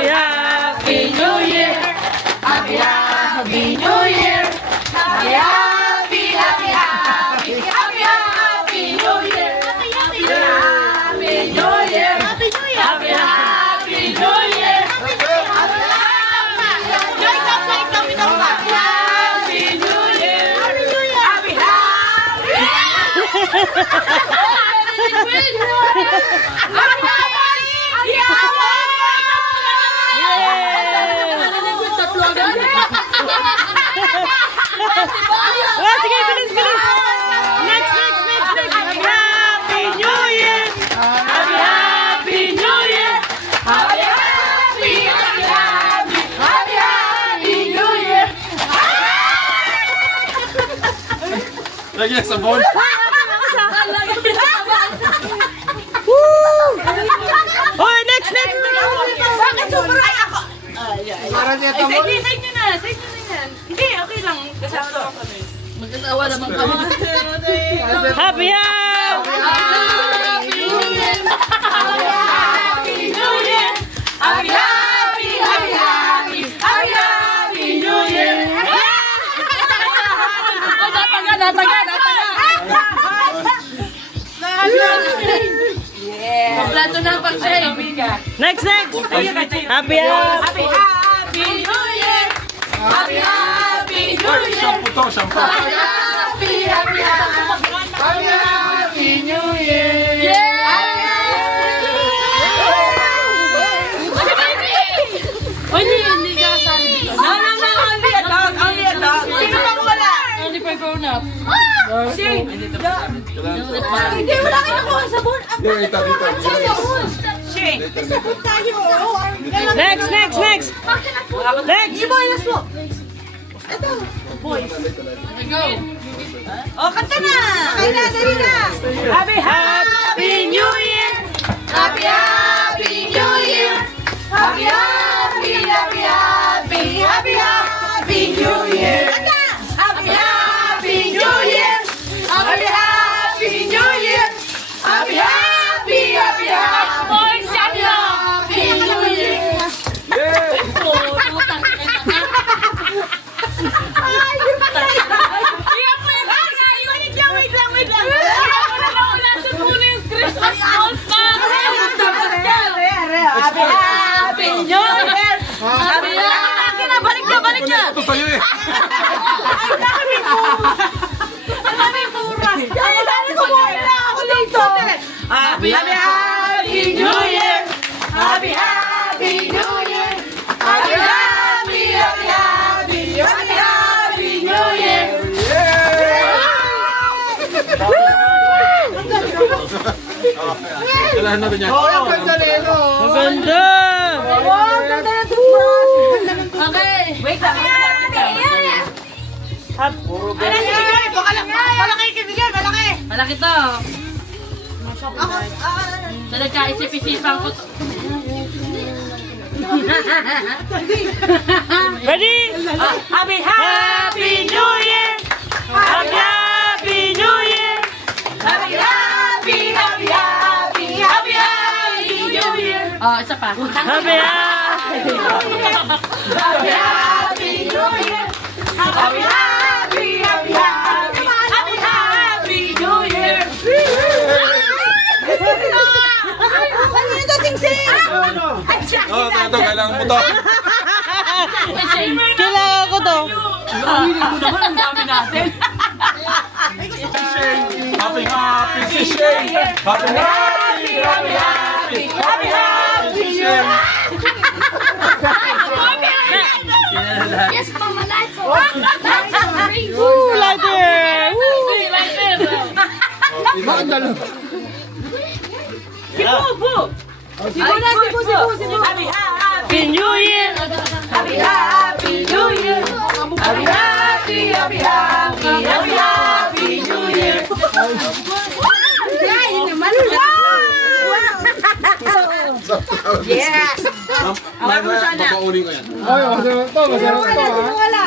Happy Happy New Year. Happy Happy New Year. Happy Happy Happy Happy Happy Happy New Year. Happy Happy New Year. Happy Happy New Year. Sige, bilis, bilis. Next. Happy New Year. Happy Happy New Year. Happy Happy Happy Happy Happy Happy New Year. Lagyan sa sabon. Oh, next. Bakit sobrang ay ako? Para niya Ay, side nyo na yan. Hindi, okay lang. Kasama kami. Magkatawa naman kami. Happy Happy. Happy New Year. Happy New Year. Happy Happy Happy Happy Happy Happy New Year. Nataga. Kompleto na ang pag-share. Next. Happy Happy. Happy Happy New Year. Happy Happy New Year. Shampoo to, shampoo. Happy Happy Happy Happy New Year! Hindi ka kasali dito. No, only a dog. Sino bang wala? Only for grown up. Hindi, wala kayo nakuha sa sabon. Dito. Shane. Sabon tayo. Next. Hindi mo ilas mo. Oh, kanta na. Dali na. Happy Happy New Year. Happy Happy New Year. Happy Happy Happy Happy Happy Happy New Year. Happy Happy New Year. Happy Happy New Year. Happy Happy Happy Happy New Year. Wait lang. Wala sa muna yung Christmas balls na. Happy Happy New Year. Happy Happy. Balik na. Ito sa'yo eh. Ang daming mura. Dali ko muna ako dito. Happy Happy New Year. Happy Happy New Year. Happy Happy Happy Happy Happy Happy New Year. Kailangan natin yan. Ang ganda. Okay. Wait lang. Malaki to. Talaga isip-isipan ko to. Ready? Happy Happy New Year. Happy Happy New Year. Happy Happy Happy Happy Happy Happy New Year. Oh, isa pa. Happy Happy. Happy Happy New Year. Happy Happy Happy Happy Happy Happy New Year. Ano ito, Sing-Sing? Oo, ito, kailangan mo to. Kailangan ko to. Aminin mo naman ang dami natin. Happy Happy si Shane! Happy Happy Happy Happy Happy Happy Shane! Yes, Mama Lights. Woo, lighter. Sibu. Happy Happy New Year. Happy Happy New Year. Happy Happy Happy Happy Happy Happy New Year. Yes! Mapauling ko yan. Ay, masarap to, masarap to, ha? Wala.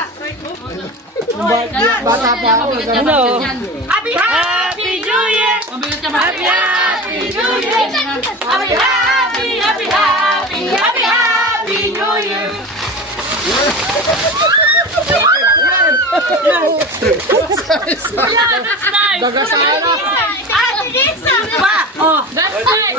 Bata pa ako, masarap. Happy Happy New Year. Happy Happy New Year. Happy Happy Happy Happy Happy Happy Dagasana. Ate Lisa! Oh. That's nice.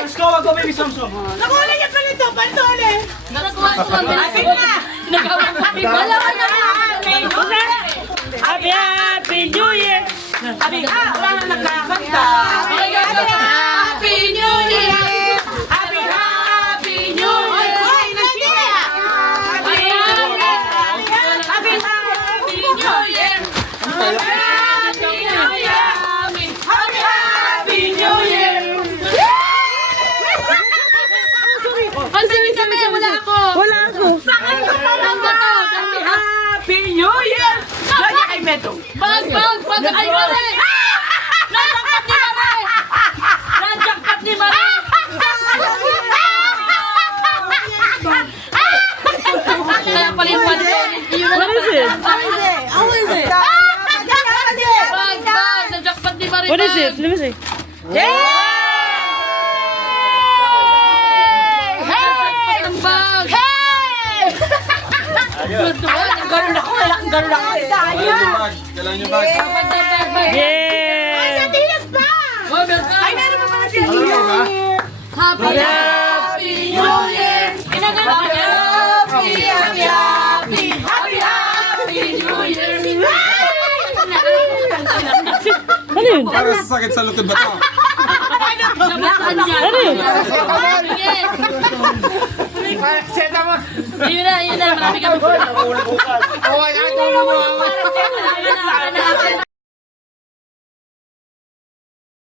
Let's go, wag ko, baby Samsung. Nakuli niya pa nito, pantole. Asin na. Dalawa na lang. Happy, happy New Year! Abi, wala na nagkakanta. Happy New Year! Happy, happy New Year. Hoy, nagsiya. Happy New Year! Happy, happy New Year. Happy New Year! Happy, happy New Year. Ang sabi kami, wala ako. Wala ako. Happy New Year. Kaya kay Meto. Pag, ay, mali! Nanjakpat ni Mare! Nanjakpat ni Mare! Kaya pala yung panton. What is it? How is it? Pag, nanjakpat ni Mare. What is it? Let me see. Nanjakpat ng bag. Ganun ako, ganun ako. Kailangan yung bag. Yeah! Ay, meron pa pala siya. Happy New Year! Pinagano ka niya? Happy New Year. Ano yun? Para sa sakit sa lutod ba to? Nabasaan niya. Ano yun? Sige. Seta mo. Yun na. Marami kami. Oh, ay, tulong mo. Marami na.